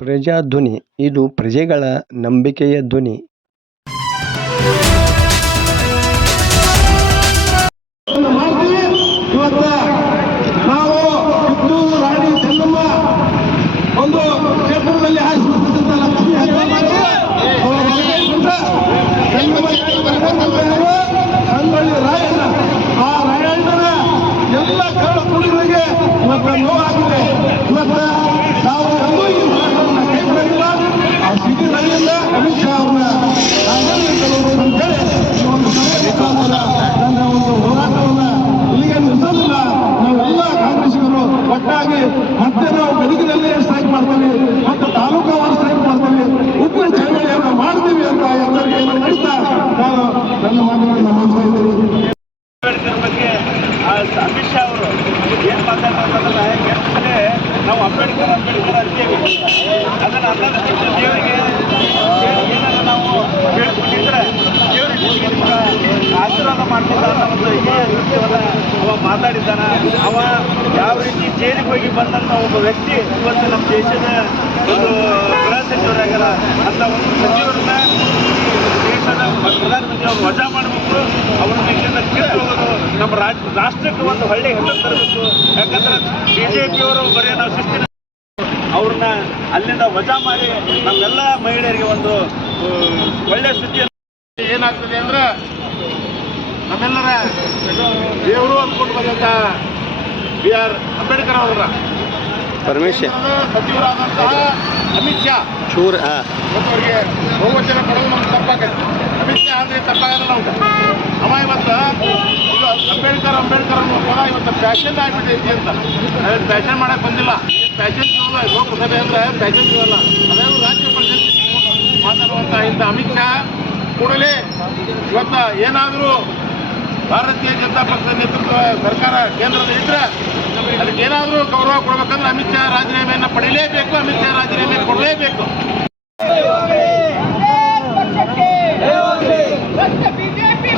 ಪ್ರಜಾಧ್ವನಿ ಇದು ಪ್ರಜೆಗಳ ನಂಬಿಕೆಯ ಧ್ವನಿ. ಇವತ್ತು ನಾವು ಕಿತ್ತೂರು ರಾಣಿ ಚೆನ್ನಮ್ಮ ಒಂದು ಕ್ಷೇತ್ರದಲ್ಲಿ ಸಂಗೊಳ್ಳಿ ರಾಯಣ್ಣ, ಆ ರಾಯಣ್ಣನ ಎಲ್ಲ ಕಳ್ಳ ಕುಡಿಗಳಿಗೆ ಇವತ್ತು ನೋವಾಗಿದೆ. ಇವತ್ತು ನಾವು ಎಂದೂ ಈ ಹೋರಾಟವನ್ನು ಕೈ ಬಿಡಲಿಲ್ಲ. ಆ ಸ್ಥಿತಿಗಳಿಂದ ಅಮಿತ್ ಶಾ ಅವರ ಅಂತೇಳಿ ಈ ಒಂದು ನನ್ನ ಒಂದು ಹೋರಾಟವನ್ನು ಇಲ್ಲಿಗೆ ನಿಲ್ಲಿಸೋದಿಲ್ಲ. ನಾವೆಲ್ಲ ಕಾಂಗ್ರೆಸ್ಸಿಗರು ಒಟ್ಟಾಗಿ ಮತ್ತೆ ನಾವು ಗದಗಿನಲ್ಲಿ ಸ್ಟ್ರೈಕ್ ಮಾಡ್ತೀವಿ, ಮತ್ತು ತಾಲೂಕಾವಾರು ಸ್ಟ್ರೈಕ್ ಮಾಡ್ತೀವಿ, ಉಗ್ರ ಚಳವಳಿಯನ್ನು ಮಾಡ್ತೀವಿ ಅಂತ ಎಲ್ಲರಿಗೆ ನಡೀತಾ ನಾನು ನನ್ನ ಮಾತುಗಳನ್ನು ಮುಗಿಸ್ತಾ ಇದ್ದೀನಿ. ಬಗ್ಗೆ ಅಮಿತ್ ಶಾ ಅವರು ಏನು ಮಾತಾಡ್ತಾರಲ್ಲ, ನಾವು ಅಂಬೇಡ್ಕರ್ ಅಂತೀವಿ. ಅದನ್ನು ಅನ್ನೋದಕ್ಕಿಂತ ದೇವರಿಗೆ ಏನಾದ್ರು ನಾವು ಹೇಳ್ಕೊಂಡಿದ್ರೆ ದೇವರಿಗೆ ಆಶೀರ್ವಾದ ಮಾಡ್ತಿದ್ದಾನ. ಒಂದು ಈ ನೃತ್ಯವನ್ನು ಅವ ಮಾತಾಡಿದ್ದಾನ. ಅವ ಯಾವ ರೀತಿ ಜೈಲಿಗೆ ಹೋಗಿ ಬಂದಂಥ ಒಬ್ಬ ವ್ಯಕ್ತಿ ಇವತ್ತು ನಮ್ಮ ದೇಶದ ಒಂದು ಗೃಹ ಸಚಿವರಾಗಲ್ಲ ಅಂತ ಒಂದು ಸಚಿವರನ್ನ ದೇಶದ ಪ್ರಧಾನಮಂತ್ರಿ ಅವರು ವಜಾ ಮಾಡಬೇಕು. ಅವ್ರನ್ನ ಇಲ್ಲಿಂದ ಕಿತ್ತು ಹೋಗೋದು, ನಮ್ಮ ರಾಷ್ಟ್ರಕ್ಕೆ ಒಂದು ಒಳ್ಳೆ ಹೆಸರು ತರಬೇಕು. ಯಾಕಂದ್ರೆ ಬಿಜೆಪಿಯವರು ಬರೀ ನಾವು ಶಿಸ್ತಿನ ಅವ್ರನ್ನ ಅಲ್ಲಿಂದ ವಜಾ ಮಾಡಿ ನಮ್ಮೆಲ್ಲ ಮಹಿಳೆಯರಿಗೆ ಒಂದು ಒಳ್ಳೆಯ ಸುದ್ದಿಯನ್ನು ಏನಾಗ್ತದೆ ಅಂದ್ರೆ, ನಮ್ಮೆಲ್ಲರ ದೇವರು ಅಂದ್ಕೊಂಡು ಬಂದಂಥ ಬಿ ಆರ್ ಅಂಬೇಡ್ಕರ್ ಅವರ ಪರಮೇಶ್ವರ್ ಸಚಿವರಾದಂತಹ ಅಮಿತ್ ಶಾ ಅವರಿಗೆ ಬಹುವಚನ ಕೊಡೋದು ನಮ್ಗೆ ತಪ್ಪಾಗತ್ತೆ. ಅಮಿತ್ ಶಾ ಅಂದರೆ ತಪ್ಪಾಗಲ್ಲ. ನಾವು ಅವ ಇವತ್ತು ಇದು ಅಂಬೇಡ್ಕರ್ ಅನ್ನೋ ಪದ ಇವತ್ತು ಫ್ಯಾಷನ್ ಆಗಿಬಿಟ್ಟೈತಿ ಅಂತ. ನಾವೇನು ಫ್ಯಾಷನ್ ಮಾಡಕ್ಕೆ ಬಂದಿಲ್ಲ. ಫ್ಯಾಷನ್ ಸಿಗೋಲ್ಲ, ಲೋಕಸಭೆ ಅಂದರೆ ಫ್ಯಾಷನ್ ಸಿಗೋಲ್ಲ. ಅದೇನು ರಾಜ್ಯ ಪರಿಷತ್ ಮಾತಾಡುವಂಥ ಇಂಥ ಅಮಿತ್ ಶಾ ಕೂಡಲೇ ಇವತ್ತು ಏನಾದರೂ ಭಾರತೀಯ ಜನತಾ ಪಕ್ಷದ ನೇತೃತ್ವ ಸರ್ಕಾರ ಕೇಂದ್ರದಲ್ಲಿ ಇದ್ದರೆ ಅದಕ್ಕೆ ಏನಾದರೂ ಗೌರವ ಕೊಡಬೇಕಂದ್ರೆ ಅಮಿತ್ ಶಾ ರಾಜೀನಾಮೆಯನ್ನು ಪಡೀಲೇಬೇಕು. ಅಮಿತ್ ಶಾ ರಾಜೀನಾಮೆ ಕೊಡಲೇಬೇಕು. ಬಿಜೆಪಿ